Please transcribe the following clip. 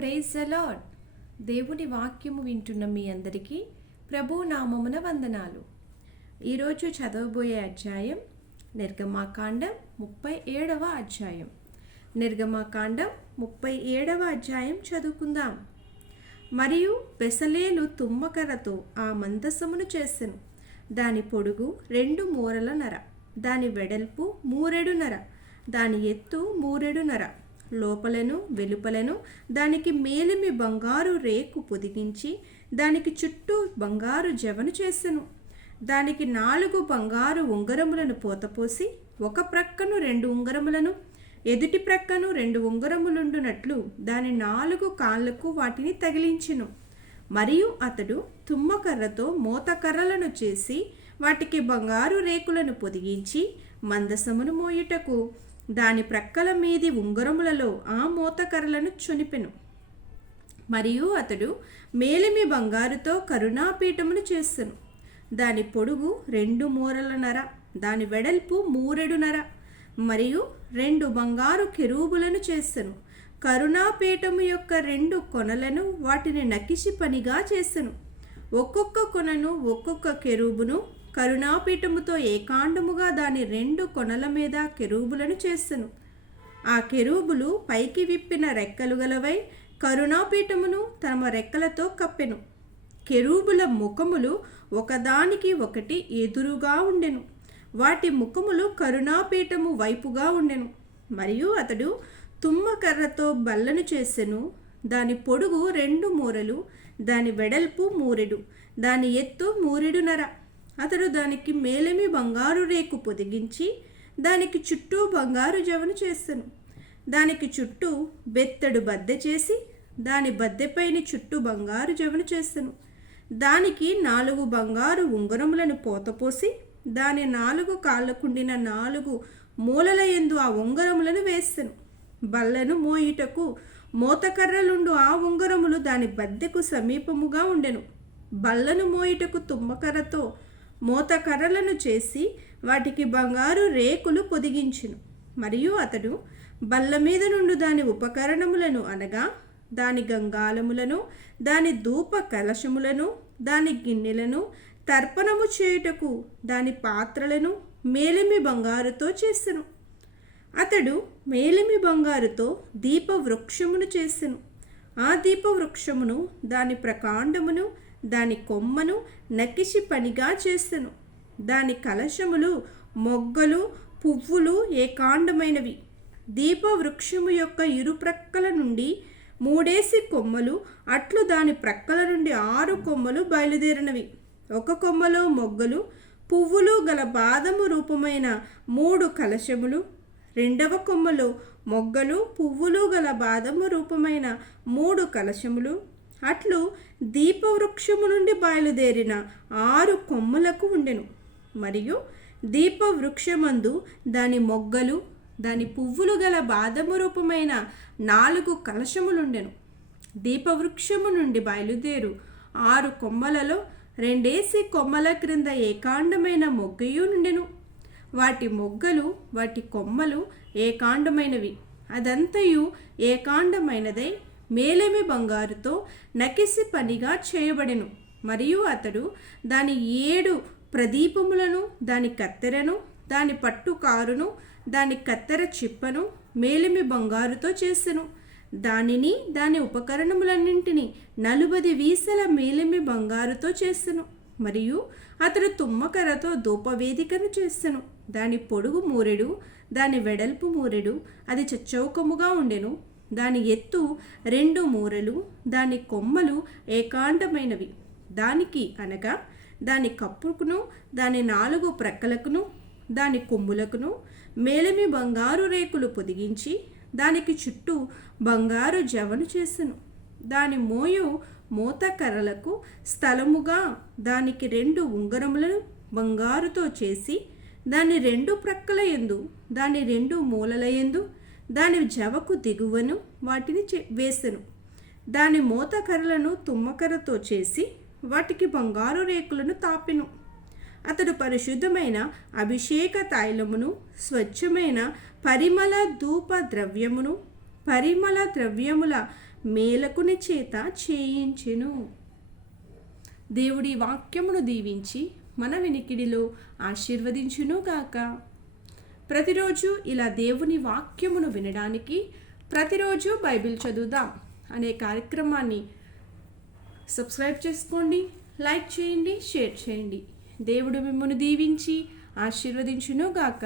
Praise అలాడ్ దేవుని వాక్యము వింటున్న మీ అందరికీ ప్రభు నామమున వందనాలు ఈరోజు చదవబోయే అధ్యాయం నిర్గమాకాండం ముప్పై ఏడవ అధ్యాయం. నిర్గమాకాండం ముప్పై ఏడవ అధ్యాయం చదువుకుందాం. మరియు బెసలేలు తుమ్మకరతో ఆ మందసమును చేసెను. దాని పొడుగు రెండు మూరల నర దాని వెడల్పు మూరెడు నర దాని ఎత్తు మూరెడు నర. లోపలను వెలుపలను దానికి మేలిమి బంగారు రేకు పొదిగించి దానికి చుట్టూ బంగారు జవను చేసెను. దానికి నాలుగు బంగారు ఉంగరములను పోతపోసి ఒక ప్రక్కను రెండు ఉంగరములను ఎదుటి ప్రక్కను రెండు ఉంగరములుండునట్లు దాని నాలుగు కాళ్ళకు వాటిని తగిలించెను. మరియు అతడు తుమ్మకర్రతో మోతకర్రలను చేసి వాటికి బంగారు రేకులను పొదిగించి మందసమును మోయుటకు దాని ప్రక్కల మీది ఉంగరములలో ఆ మోతకర్రలను చునిపెను. మరియు అతడు మేలిమి బంగారుతో కరుణాపీఠమును చేసెను. దాని పొడుగు రెండు మూరలనర దాని వెడల్పు మూరెడునర మరియు రెండు బంగారు కెరూబులను చేసెను. కరుణాపీఠము యొక్క రెండు కొనలను వాటిని నకిషి పనిగా చేసెను. ఒక్కొక్క కొనను ఒక్కొక్క కెరూబును కరుణాపీఠముతో ఏకాండముగా దాని రెండు కొనల మీద కెరూబులను చేసెను. ఆ కెరూబులు పైకి విప్పిన రెక్కలు గలవై కరుణాపీఠమును తమ రెక్కలతో కప్పెను. కెరూబుల ముఖములు ఒకదానికి ఒకటి ఎదురుగా ఉండెను. వాటి ముఖములు కరుణాపీఠము వైపుగా ఉండెను. మరియు అతడు తుమ్మకర్రతో బల్లను చేసెను. దాని పొడుగు రెండు మూరలు దాని వెడల్పు మూరెడు దాని ఎత్తు మూరెడునర అతడు దానికి మేలిమి బంగారు రేకు పొదిగించి దానికి చుట్టూ బంగారు జవను చేసెను. దానికి చుట్టూ బెత్తడు బద్దె చేసి దాని బద్దెపైన చుట్టూ బంగారు జవను చేసెను. దానికి నాలుగు బంగారు ఉంగరములను పోతపోసి దాని నాలుగు కాళ్ళకుండిన నాలుగు మూలల ఎందు ఆ ఉంగరములను వేసెను. బల్లను మోయుటకు మోతకర్రలుండు ఆ ఉంగరములు దాని బద్దెకు సమీపముగా ఉండెను. బల్లను మోయుటకు తుమ్మకర్రతో మోతకర్రలను చేసి వాటికి బంగారు రేకులు పొదిగించును. మరియు అతడు బల్ల మీద నుండి దాని ఉపకరణములను అనగా దాని గంగాలములను దాని ధూప కలశములను దాని గిన్నెలను తర్పణము చేయుటకు దాని పాత్రలను మేలిమి బంగారుతో చేసెను. అతడు మేలిమి బంగారుతో దీప వృక్షమును చేసెను. ఆ దీప వృక్షమును దాని ప్రకాండమును దాని కొమ్మను నకిషి పనిగా చేసెను. దాని కలశములు మొగ్గలు పువ్వులు ఏకాండమైనవి. దీప వృక్షము యొక్క ఇరు ప్రక్కల నుండి మూడేసి కొమ్మలు అట్లు దాని ప్రక్కల నుండి ఆరు కొమ్మలు బయలుదేరినవి. ఒక కొమ్మలో మొగ్గలు పువ్వులు గల బాదము రూపమైన మూడు కలశములు రెండవ కొమ్మలో మొగ్గలు పువ్వులు గల బాదము రూపమైన మూడు కలశములు అట్లు దీపవృక్షము నుండి బయలుదేరిన ఆరు కొమ్మలకు ఉండెను. మరియు దీపవృక్షమందు దాని మొగ్గలు దాని పువ్వులు గల బాదము రూపమైన నాలుగు కలశములుండెను. దీపవృక్షము నుండి బయలుదేరు ఆరు కొమ్మలలో రెండేసి కొమ్మల క్రింద ఏకాండమైన మొగ్గయు నుండెను. వాటి మొగ్గలు వాటి కొమ్మలు ఏకాండమైనవి. అదంతయు ఏకాండమైనదై మేలేమి బంగారుతో నకిసి పనిగా చేయబడెను. మరియు అతడు దాని ఏడు ప్రదీపములను దాని కత్తెరను దాని పట్టు కారును దాని కత్తెర చిప్పను మేలిమి బంగారుతో చేసెను. దానిని దాని ఉపకరణములన్నింటినీ నలుబది వీసల మేలిమి బంగారుతో చేసెను. మరియు అతడు తుమ్మకరతో ధూపవేదికను చేసెను. దాని పొడుగు మూరెడు దాని వెడల్పు మూరెడు అది చచ్చౌకముగా ఉండెను. దాని ఎత్తు రెండు మూరలు దాని కొమ్మలు ఏకాండమైనవి దానికి అనగా దాని కప్పుకును దాని నాలుగు ప్రక్కలకును దాని కొమ్ములకును మేలిమి బంగారు రేకులు పొదిగించి దానికి చుట్టూ బంగారు జవను చేసెను. దాని మోయు మూత కర్రలకు స్థలముగా దానికి రెండు ఉంగరములను బంగారుతో చేసి దాని రెండు ప్రక్కల ఎందు దాని రెండు మూలల ఎందు దాని జవకు దిగువను వాటిని చే వేసెను. దాని మూత కర్రలను తుమ్మకర్రతో చేసి వాటికి బంగారు రేకులను తాపెను. అతడు పరిశుద్ధమైన అభిషేక తైలమును స్వచ్ఛమైన పరిమళ ధూప ద్రవ్యమును పరిమళ ద్రవ్యముల మేలకుని చేత చేయించెను. దేవుడి వాక్యమును దీవించి మన వినికిడిలో ఆశీర్వదించునుగాక. ప్రతిరోజు ఇలా దేవుని వాక్యమును వినడానికి ప్రతిరోజు బైబిల్ చదువుదాం అనే కార్యక్రమాన్ని సబ్స్క్రైబ్ చేసుకోండి లైక్ చేయండి షేర్ చేయండి. దేవుడు మిమ్మల్ని దీవించి ఆశీర్వదించునుగాక.